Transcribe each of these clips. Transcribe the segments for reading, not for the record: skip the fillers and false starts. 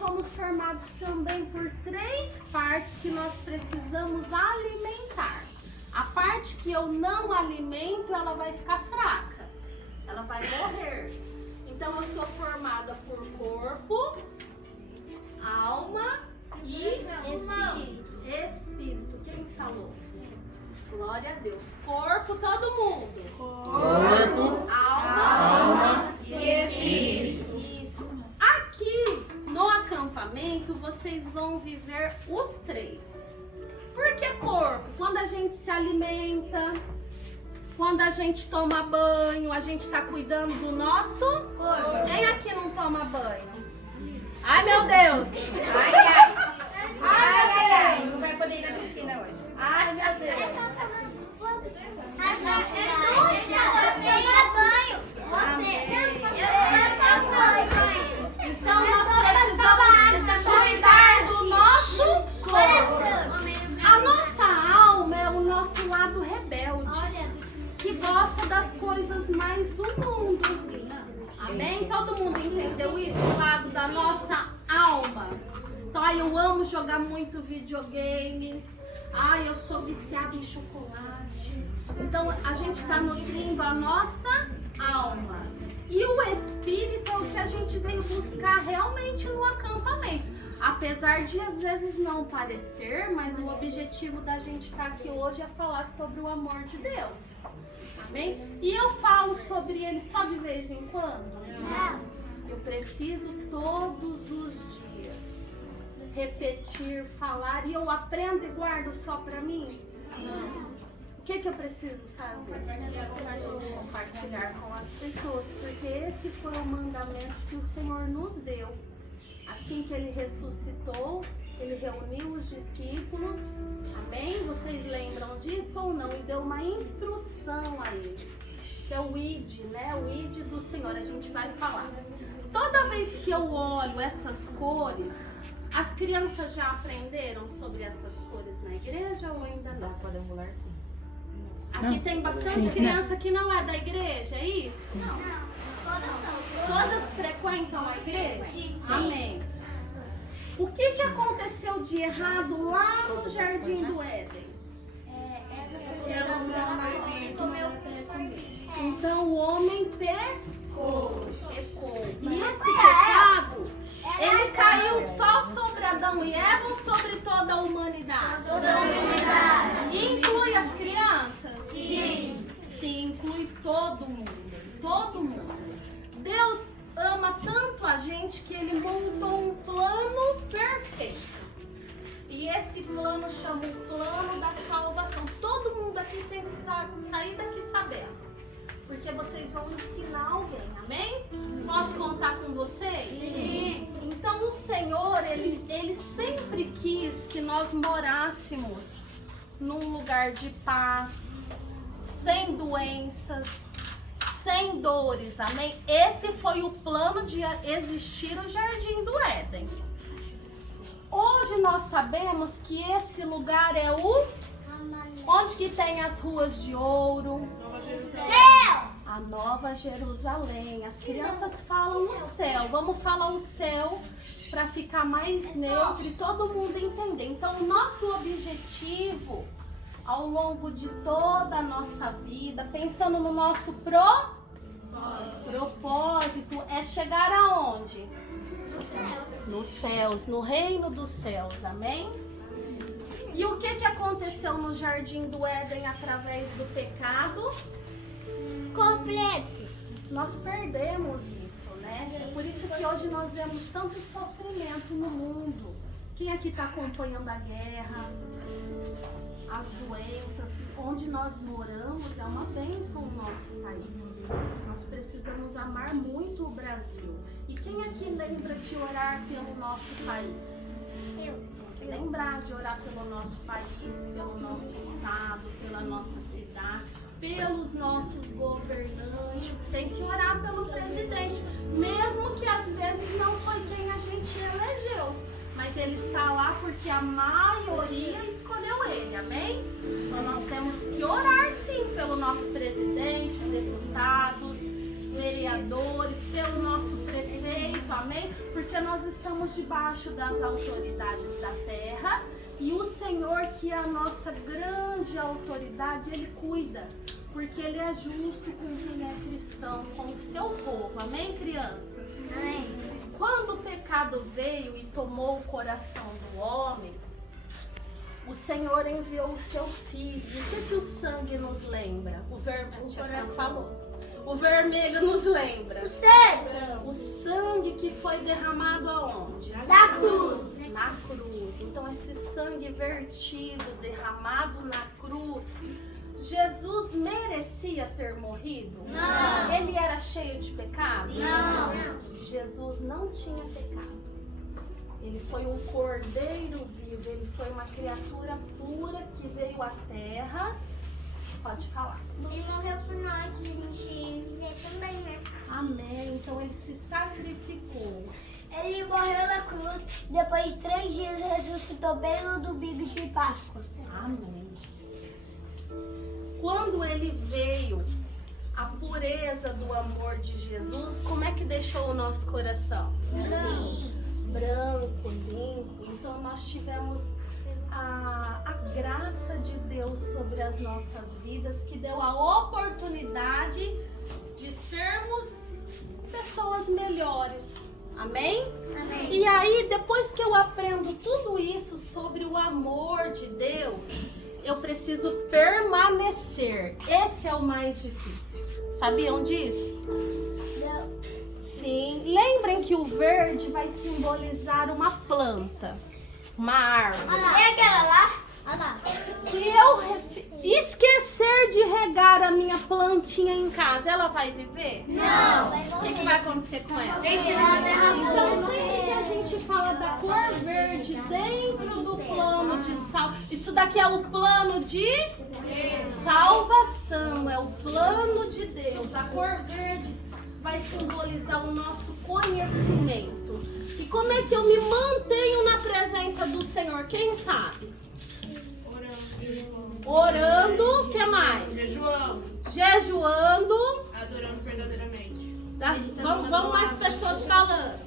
somos formados também por 3 partes que nós precisamos alimentar. A parte que eu não alimento, ela vai ficar fraca, ela vai morrer. Então eu sou formada por corpo, alma e espírito. Quem falou? Glória a Deus. Corpo, todo mundo. Corpo, alma e espírito. Isso. Aqui no acampamento vocês vão viver os 3. Por que corpo? Quando a gente se alimenta, quando a gente toma banho, a gente está cuidando do nosso corpo. Quem aqui não toma banho? Ai, meu Deus! Ai, ai. Ai, ai, ai. Não vai poder ir na piscina hoje. Ai, meu Deus! Então nós precisamos cuidar do nosso corpo. A nossa alma é o nosso lado rebelde, que gosta das coisas mais do mundo. Amém? Todo mundo entendeu isso? O lado da nossa alma. Então, eu amo jogar muito videogame. Eu sou viciada em chocolate. Então, a gente está nutrindo a nossa alma. E o espírito é o que a gente veio buscar realmente no acampamento. Apesar de às vezes não parecer, mas o objetivo da gente estar aqui hoje é falar sobre o amor de Deus. Amém? E eu falo sobre ele só de vez em quando? Não. Eu preciso todos os dias repetir, falar, e eu aprendo e guardo só para mim? Não. O que eu preciso fazer? Compartilhar com as pessoas, porque esse foi o mandamento que o Senhor nos deu. Assim que ele ressuscitou, ele reuniu os discípulos, amém? Vocês lembram disso ou não? E deu uma instrução a eles, que é o ID, né? O ID do Senhor, a gente vai falar. Toda vez que eu olho essas cores, as crianças já aprenderam sobre essas cores na igreja ou ainda não? Quadrangular, sim. Aqui tem bastante criança que não é da igreja, é isso? Não. Todas frequentam a igreja? Sim. Amém. O que aconteceu de errado lá no Jardim do Éden? Então o homem pecou. E esse pecado, ele caiu só sobre Adão e Eva ou sobre toda a humanidade? Toda a humanidade. Inclui as crianças? Sim. Sim, inclui todo mundo. Todo mundo. Deus ama tanto a gente que ele montou um plano perfeito. E esse plano chama o plano da salvação. Todo mundo aqui tem que sair daqui sabendo. Porque vocês vão ensinar alguém, amém? Posso contar com vocês? Sim. Então o Senhor, ele sempre quis que nós morássemos num lugar de paz, sem doenças, sem dores, amém? Esse foi o plano de existir o Jardim do Éden. Hoje nós sabemos que esse lugar é onde que tem as ruas de ouro? A Nova Jerusalém. As crianças falam o céu. Vamos falar o céu para ficar mais neutro e todo mundo entender. Então, o nosso objetivo ao longo de toda a nossa vida, pensando no nosso propósito, é chegar aonde? Nos céus, no reino dos céus, amém? E o que aconteceu no Jardim do Éden através do pecado? Completo. Nós perdemos isso, né? Por isso que hoje nós vemos tanto sofrimento no mundo. Quem aqui está acompanhando a guerra, as doenças? Onde nós moramos é uma bênção no nosso país. Nós precisamos amar muito o Brasil. E quem aqui lembra de orar pelo nosso país? Lembrar de orar pelo nosso país, pelo nosso estado, pela nossa cidade, pelos nossos governantes. Tem que orar pelo presidente, mesmo que às vezes não foi quem a gente elegeu, mas ele está lá porque a maioria escolheu ele, amém? Então nós temos que orar sim pelo nosso presidente, deputados, vereadores, pelo nosso prefeito, amém? Porque nós estamos debaixo das autoridades da terra e o Senhor, que é a nossa grande autoridade, Ele cuida, porque Ele é justo com quem é cristão, com o seu povo, amém, crianças? Amém. Quando o pecado veio e tomou o coração do homem, o Senhor enviou o seu filho. E o que o sangue nos lembra? O vermelho, O vermelho nos lembra. O sangue que foi derramado aonde? Da cruz. Na cruz. Então esse sangue vertido, derramado na cruz, Jesus merecia ter morrido? Não. Ele era cheio de pecado? Não. Jesus não tinha pecado. Ele foi um cordeiro vivo, ele foi uma criatura pura que veio à terra. Pode falar. Ele morreu por nós, pra gente viver também, né? Amém. Então ele se sacrificou. Ele morreu na cruz, depois de 3 dias ressuscitou bem no domingo de Páscoa. Amém. Quando ele veio, a pureza do amor de Jesus, como é que deixou o nosso coração? Branco, limpo. Então nós tivemos a graça de Deus sobre as nossas vidas, que deu a oportunidade de sermos pessoas melhores. Amém? Amém. E aí, depois que eu aprendo tudo isso sobre o amor de Deus, eu preciso permanecer. Esse é o mais difícil. Sabiam disso? Sim. Lembrem que o verde vai simbolizar uma planta, uma árvore. É aquela lá? Olha lá. Se eu esquecer de regar a minha plantinha em casa, ela vai viver? Não. O que vai acontecer com ela? Tem que na terra Então, boa. sempre que a gente fala da cor verde dentro do plano de salvação, isso daqui é o plano de salvação, é o plano de Deus. A cor verde vai simbolizar o nosso conhecimento. E como é que eu me mantenho na presença do Senhor? Quem sabe? Orando, o que mais? Jejuando. Adorando verdadeiramente. Vamos mais pessoas falando.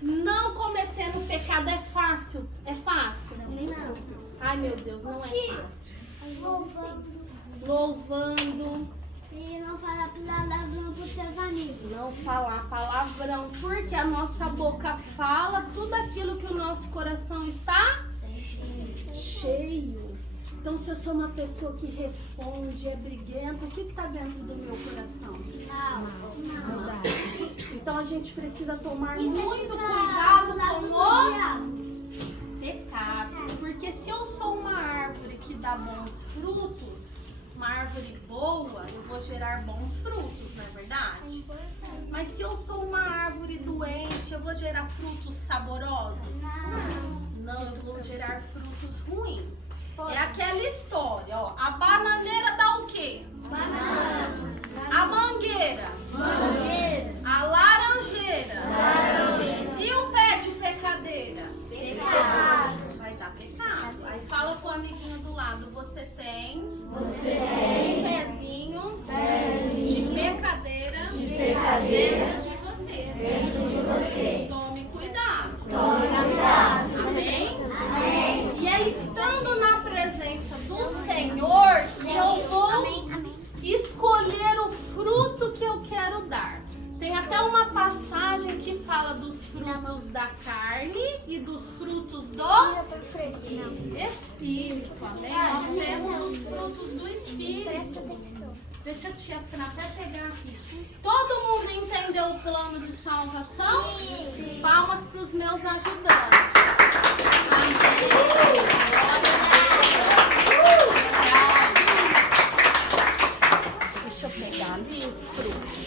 Não cometendo pecado é fácil? É fácil? Não. Ai, meu Deus, não é fácil. Louvando. E não falar palavrão pros seus amigos. Não falar palavrão, porque a nossa boca fala tudo aquilo que o nosso coração está cheio. Então, se eu sou uma pessoa que responde, é briguenta, o que está dentro do meu coração? Maldade. Então, a gente precisa tomar muito cuidado com o pecado. Porque se eu sou uma árvore que dá bons frutos, uma árvore boa, eu vou gerar bons frutos, não é verdade? Mas se eu sou uma árvore doente, eu vou gerar frutos saborosos? Não, eu vou gerar frutos ruins. É aquela história, ó. A bananeira dá o quê? Banana. A mangueira. A laranjeira. E o pé de pecadeira? Pecado. Vai dar pecado. Aí fala pro amiguinho do lado, você tem um pezinho de pecadeira dentro de você. Tome cuidado. Amém? E é estando na presença do Senhor que eu vou escolher o fruto que eu quero dar. Tem até uma passagem que fala dos frutos da carne e dos frutos do Espírito. Amém? Nós temos os frutos do Espírito. Deixa a tia Fran até pegar aqui. Todo mundo entendeu o plano de salvação? Sim. Palmas para os meus ajudantes. Amém. Deixa eu pegar ali os frutos.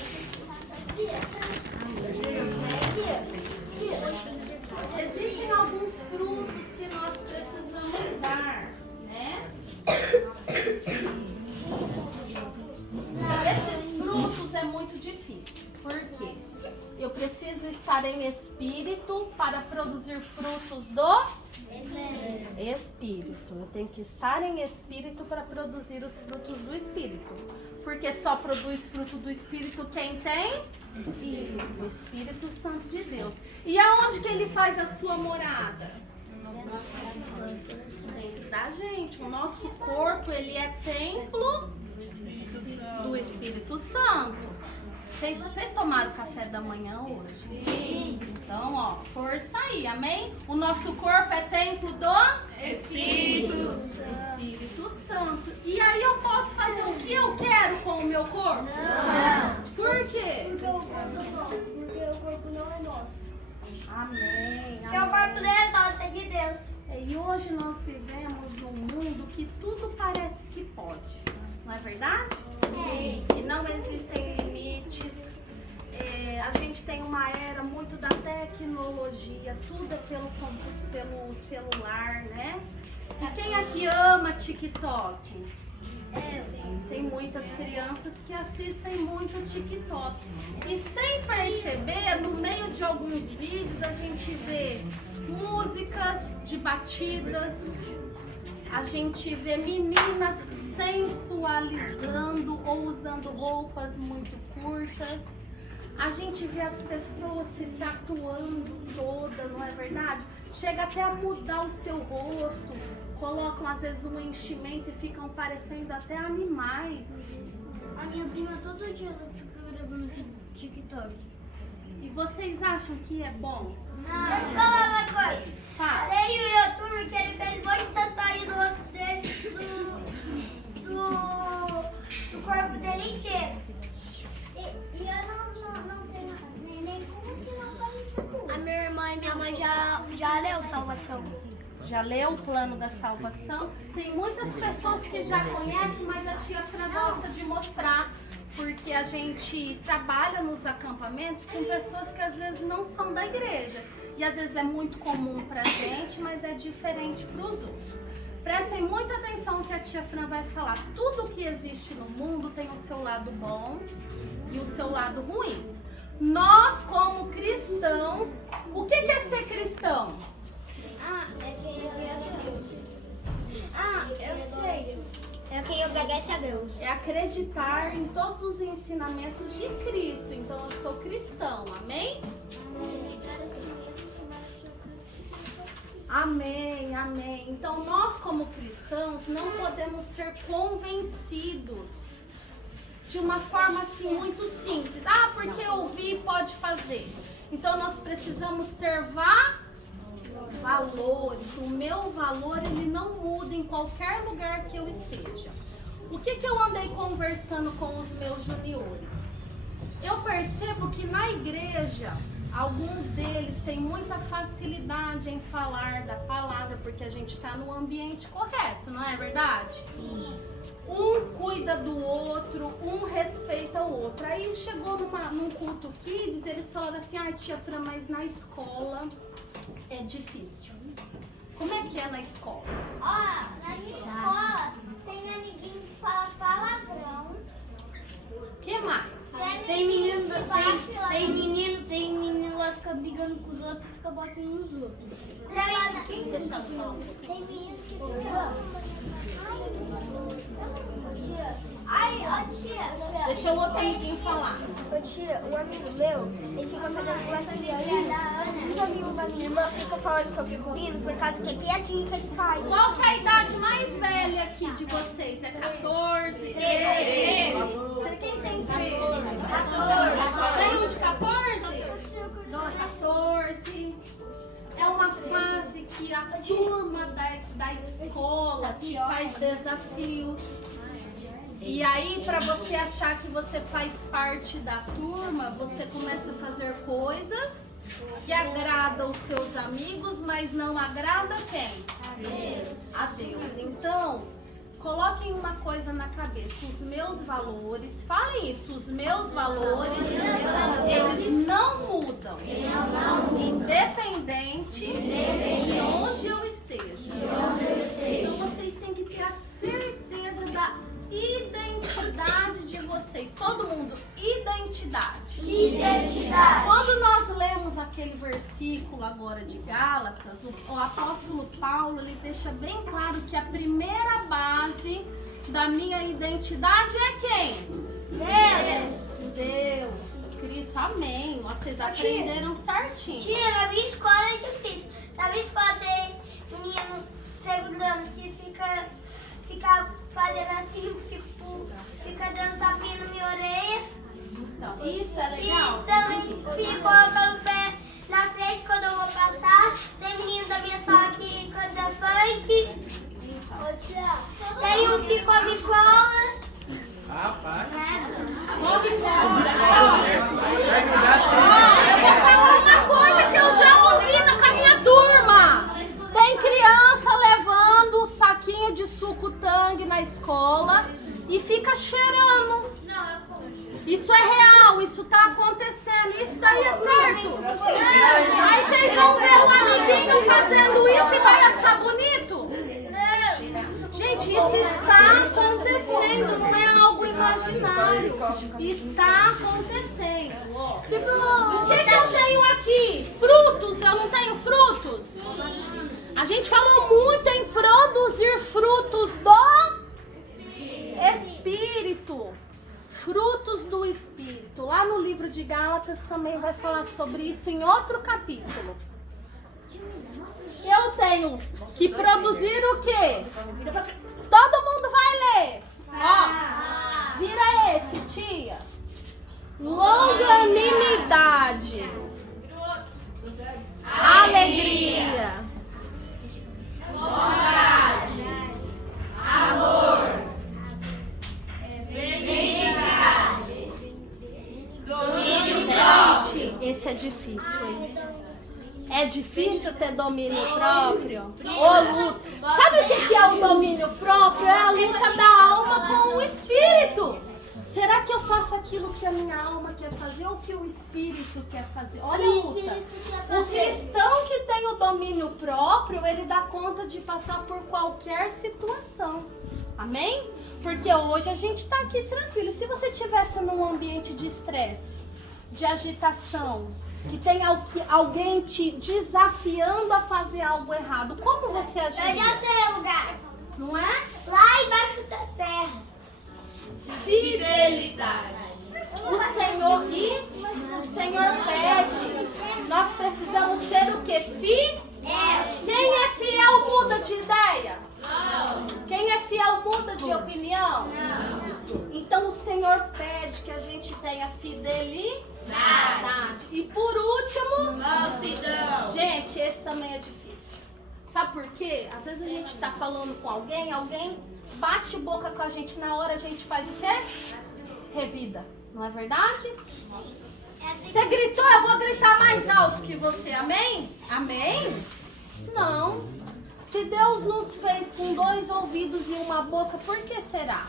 Existem alguns frutos que nós precisamos dar, né? Esses frutos é muito difícil. Por quê? Eu preciso estar em espírito para produzir frutos do Espírito. Eu tenho que estar em espírito para produzir os frutos do Espírito. Porque só produz fruto do Espírito quem tem? Espírito Santo de Deus. E aonde que ele faz a sua morada? Dentro da gente. O nosso corpo, ele é templo do Espírito Santo. Vocês tomaram café da manhã hoje? Sim. Então, ó, força aí, amém? O nosso corpo é templo do Espírito Santo. E aí eu posso fazer o que eu quero com o meu corpo? Não. Por quê? Porque o corpo não é nosso. Amém. Porque o corpo não é nosso, é de Deus. E hoje nós vivemos num mundo que tudo parece que pode. Não é verdade? Que não existem limites. A gente tem uma era muito da tecnologia, tudo é pelo celular, né? E quem aqui ama TikTok? Tem muitas crianças que assistem muito TikTok. E sem perceber, no meio de alguns vídeos a gente vê músicas de batidas, a gente vê meninas sensualizando ou usando roupas muito curtas. A gente vê as pessoas se tatuando toda, não é verdade? Chega até a mudar o seu rosto, colocam às vezes um enchimento e ficam parecendo até animais. A minha prima todo dia fica gravando TikTok. E vocês acham que é bom? Não. Deixa eu falar uma coisa. Fala. Tem um youtuber que ele fez muito tatuagem no rosto dele, do corpo dele inteiro. E eu não sei nem como que não faz isso. A minha irmã e minha mãe já leu Salvação. Já leu o plano da salvação? Tem muitas pessoas que já conhecem, mas a tia Fran gosta de mostrar, porque a gente trabalha nos acampamentos com pessoas que às vezes não são da igreja. E às vezes é muito comum pra gente, mas é diferente pros outros. Prestem muita atenção no que a tia Fran vai falar. Tudo que existe no mundo tem o seu lado bom e o seu lado ruim. Nós, como cristãos, o que é ser cristão? É quem obedece a Deus. Eu sei. É quem obedece a Deus. É acreditar em todos os ensinamentos de Cristo. Então eu sou cristão, amém? Amém, amém. Então nós como cristãos não podemos ser convencidos de uma forma assim muito simples. Porque eu ouvi, pode fazer. Então nós precisamos ter valores. O meu valor, ele não muda em qualquer lugar que eu esteja. O que eu andei conversando com os meus juniores? Eu percebo que na igreja, alguns deles têm muita facilidade em falar da palavra, porque a gente está no ambiente correto, não é verdade? Um cuida do outro, um respeita o outro. Aí chegou num culto Kids, eles falaram assim, tia Fran, mas na escola é difícil. Como é que é na escola? Na minha escola tem amiguinho que fala palavrão. O que mais? Tem menino lá que fica brigando com os outros, fica batendo nos outros. Tem menino que fica. Deixa o outro amiguinho falar. Tia, o amigo meu, ele fica fazendo grosseria aí. Os amigos da minha irmã ficam falando que eu fico rindo por causa que é piadinha que ele faz. Qual que é a idade mais velha aqui de vocês? É 14? 13? Quem tem 13? 14. Tem um de 14? 14. É uma fase que a turma da escola te faz desafios. E aí, para você achar que você faz parte da turma, você começa a fazer coisas que agradam os seus amigos, mas não agrada quem? A Deus. Então, coloquem uma coisa na cabeça, os meus valores, falem isso, os meus valores, eles não mudam, independente de onde eu esteja. Então, vocês têm que ter a certeza da identidade de vocês. Todo mundo, identidade. Quando nós lemos aquele versículo agora de Gálatas, o apóstolo Paulo, ele deixa bem claro que a primeira base da minha identidade é quem? Deus. Cristo, amém. Vocês aprenderam certinho. Tia, na minha escola é difícil. Na minha escola tem menino segundo ano que fica fazendo assim, fica dando tapinha na minha orelha. Então, isso é legal? E também fica colocando o pé na frente quando eu vou passar. Tem menino da minha sala que canta funk. Tem um que come cola. Eu vou falar uma coisa que eu já ouvi com a minha turma. Tem criança levando saquinho de suco Tang na escola e fica cheirando. Isso é real, isso tá acontecendo, isso daí é certo. Aí vocês vão ver o amiguinho fazendo isso e vai achar bonito? Gente, isso está acontecendo, não é algo imaginário. Está acontecendo. O que eu tenho aqui? Frutos, eu não tenho frutos? A gente falou muito em produzir frutos do Espírito. Frutos do Espírito. Lá no livro de Gálatas também vai falar sobre isso em outro capítulo. Eu tenho que produzir o quê? Todo mundo vai ler. Ó, vira esse, tia. Longanimidade. Alegria. Bondade. Amor. Benignidade. Domínio próprio. Esse é difícil, hein? É difícil ter domínio próprio? Ou luta? Sabe o que é o domínio próprio? É a luta da alma com o espírito. Será que eu faço aquilo que a minha alma quer fazer ou que o espírito quer fazer? Olha a luta. O cristão que tem o domínio próprio, ele dá conta de passar por qualquer situação. Amém? Porque hoje a gente está aqui tranquilo. Se você estivesse num ambiente de estresse, de agitação, que tem alguém te desafiando a fazer algo errado, como você agiria? Eu já sei o lugar. Não é? Lá embaixo da terra. Fidelidade. O Senhor pede. Nós precisamos ser o quê? Quem é fiel muda de ideia? Não. Quem é fiel muda de opinião? Não. Então o Senhor pede que a gente tenha fidelidade. E por último, mansidão. Gente, esse também é difícil. Sabe por quê? Às vezes a gente tá falando com alguém bate boca com a gente na hora, a gente faz o quê? Revida. Não é verdade? Você gritou, eu vou gritar mais alto que você. Amém? Amém? Não. Se Deus nos fez com 2 ouvidos e uma boca, por que será?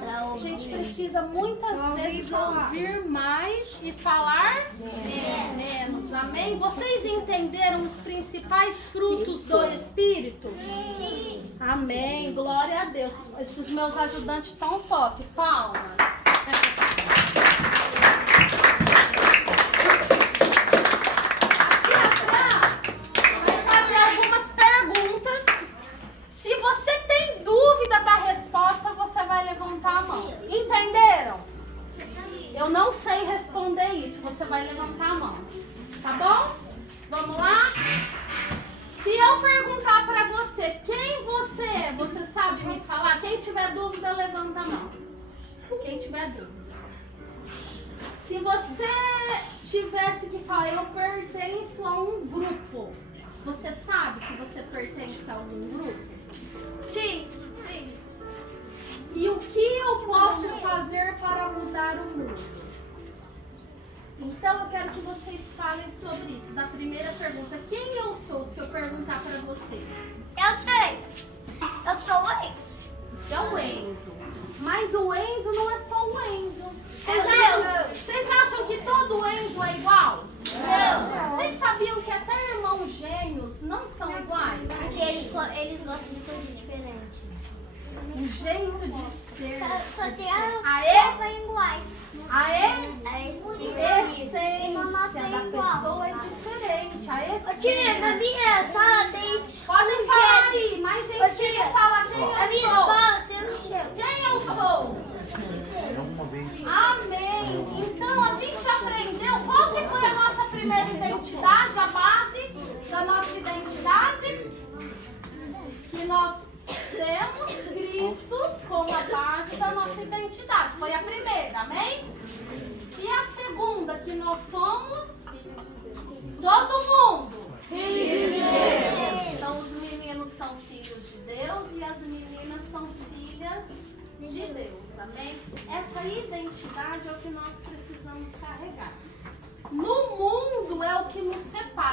A gente precisa muitas vezes ouvir mais e falar menos. Amém? Vocês entenderam os principais frutos do Espírito? Sim. Amém. Glória a Deus. Esses meus ajudantes estão top. Palmas. Eu não sei responder isso, você vai levantar a mão, tá bom? Vamos lá? Se eu perguntar pra você quem você é, você sabe me falar? Quem tiver dúvida, levanta a mão. Quem tiver dúvida. Se você tivesse que falar, eu pertenço a um grupo, você sabe que você pertence a algum grupo? Sim. E o que eu posso fazer para mudar o mundo? Então eu quero que vocês falem sobre isso. Da primeira pergunta, quem eu sou, se eu perguntar para vocês? Eu sei. Eu sou o Enzo. Isso é o Enzo. Mas o Enzo não é só o Enzo. Vocês acham que todo Enzo é igual? Não. Vocês sabiam que até irmãos gêmeos não são iguais? Porque eles gostam de coisas diferentes. Um jeito de ser. Só tem as Aê? iguais. A essência da pessoa é diferente. A essência. Tia, na minha sala tem... Podem falar aí, mais gente quer falar quem Na minha eu sou. escola tem um cheiro. Quem eu sou? Amém. Então a gente já primeira identidade, a base da nossa identidade? Que nós temos Cristo como a base da nossa identidade. Foi a primeira, amém? E a segunda, que nós somos todo mundo. Então os meninos são filhos de Deus e as meninas são filhas de Deus, amém? Essa identidade é o que nós precisamos carregar. No mundo é o que nos separa.